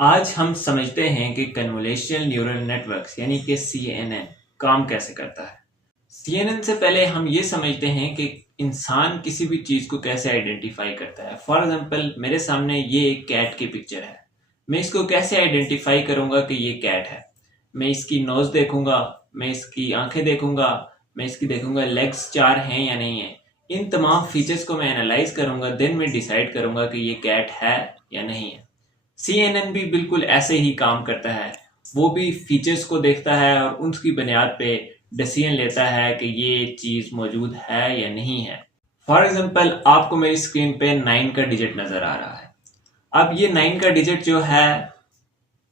आज हम समझते हैं कि कन्वोल्यूशनल न्यूरल नेटवर्क्स यानी कि CNN काम कैसे करता है। CNN से पहले हम ये समझते हैं कि इंसान किसी भी चीज़ को कैसे आइडेंटिफाई करता है। फॉर एग्जांपल मेरे सामने ये एक कैट की पिक्चर है। मैं इसको कैसे आइडेंटिफाई करूँगा कि ये कैट है। मैं इसकी नोज़ देखूँगा, मैं इसकी आंखें देखूँगा, मैं इसकी देखूँगा लेग्स 4 हैं या नहीं है। इन तमाम फीचर्स को मैं एनालाइज करूँगा, देन मैं डिसाइड करूँगा कि ये कैट है या नहीं है। CNN भी बिल्कुल ऐसे ही काम करता है। वो भी फीचर्स को देखता है और उसकी बुनियाद पे डिसीजन लेता है कि ये चीज़ मौजूद है या नहीं है। फॉर एग्जांपल आपको मेरी स्क्रीन पे 9 का डिजिट नज़र आ रहा है। अब ये 9 का डिजिट जो है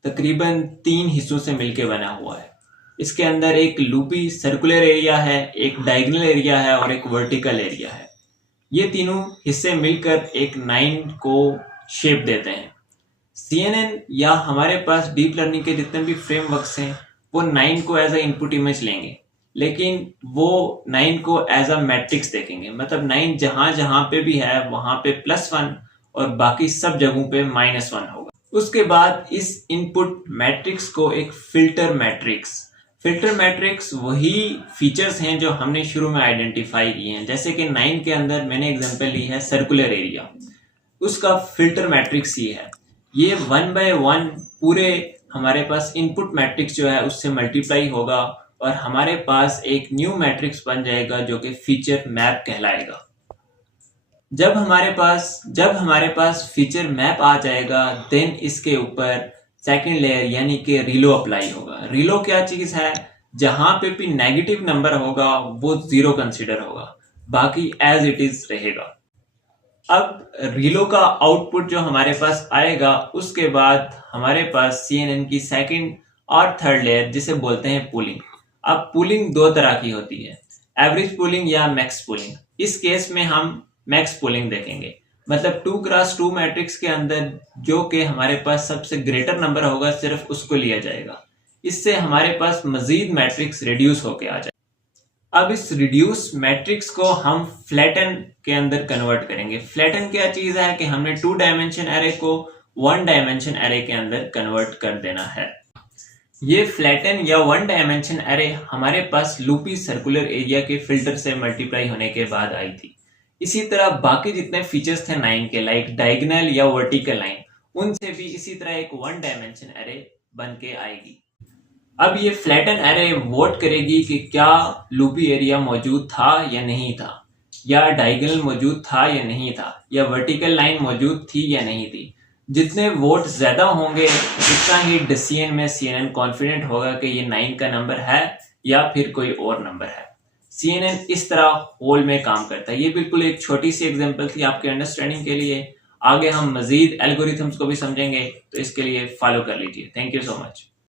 तकरीबन 3 हिस्सों से मिलके बना हुआ है। इसके अंदर एक लूपी सर्कुलर एरिया है, एक डायगोनल एरिया है और एक वर्टिकल एरिया है। ये तीनों हिस्से मिलकर एक 9 को शेप देते हैं। CNN या हमारे पास डीप लर्निंग के जितने भी फ्रेमवर्क्स हैं वो 9 को एज अ इनपुट इमेज लेंगे, लेकिन वो 9 को एज अ मैट्रिक्स देखेंगे। मतलब 9 जहां जहां पे भी है वहां पे +1 और बाकी सब जगहों पे -1 होगा। उसके बाद इस इनपुट मैट्रिक्स को एक फिल्टर मैट्रिक्स वही फीचर्स हैं जो हमने शुरू में आइडेंटिफाई किए हैं। जैसे कि 9 के अंदर मैंने एग्जांपल ली है सर्कुलर एरिया, उसका फिल्टर मैट्रिक्स ये है। ये 1 by 1 पूरे हमारे पास इनपुट मैट्रिक्स जो है उससे मल्टीप्लाई होगा और हमारे पास एक न्यू मैट्रिक्स बन जाएगा जो कि फीचर मैप कहलाएगा। जब हमारे पास फीचर मैप आ जाएगा देन इसके ऊपर सेकंड लेयर यानी कि रिलो अप्लाई होगा। रिलो क्या चीज है? जहां पे भी नेगेटिव नंबर होगा वो 0 कंसीडर होगा, बाकी एज इट इज रहेगा। अब रिलो का आउटपुट जो हमारे पास आएगा उसके बाद हमारे पास CNN की सेकंड और थर्ड लेयर जिसे बोलते हैं पूलिंग। अब पूलिंग दो तरह की होती है, एवरेज पूलिंग या मैक्स पूलिंग। इस केस में हम मैक्स पूलिंग देखेंगे, मतलब 2x2 मैट्रिक्स के अंदर जो कि हमारे पास सबसे ग्रेटर नंबर होगा सिर्फ उसको लिया जाएगा। इससे हमारे पास मजीद मैट्रिक्स रिड्यूस होके आ जाए। अब इस रिड्यूस मैट्रिक्स को हम फ्लैटन के अंदर कन्वर्ट करेंगे। फ्लैटन क्या चीज है कि हमने 2 डायमेंशन एरे को 1 डायमेंशन एरे के अंदर कन्वर्ट कर देना है। ये फ्लैटन या 1 डायमेंशन एरे हमारे पास लूपी सर्कुलर एरिया के फिल्टर से मल्टीप्लाई होने के बाद आई थी। इसी तरह बाकी जितने फीचर्स थे 9 के, लाइक डायगोनल या वर्टिकल लाइन, उनसे भी इसी तरह एक 1 डायमेंशन एरे बन के आएगी। अब ये फ्लैटन एरे वोट करेगी कि क्या लूपी एरिया मौजूद था या नहीं था, या डायगोनल मौजूद था या नहीं था, या वर्टिकल लाइन मौजूद थी या नहीं थी। जितने वोट ज्यादा होंगे उतना ही डिसीजन में CNN कॉन्फिडेंट होगा कि ये 9 का नंबर है या फिर कोई और नंबर है। CNN इस तरह होल में काम करता है। ये बिल्कुल एक छोटी सी एग्जांपल थी आपके अंडरस्टैंडिंग के लिए। आगे हम मजीद एल्गोरिथम्स को भी समझेंगे, तो इसके लिए फॉलो कर लीजिए। Thank you so much.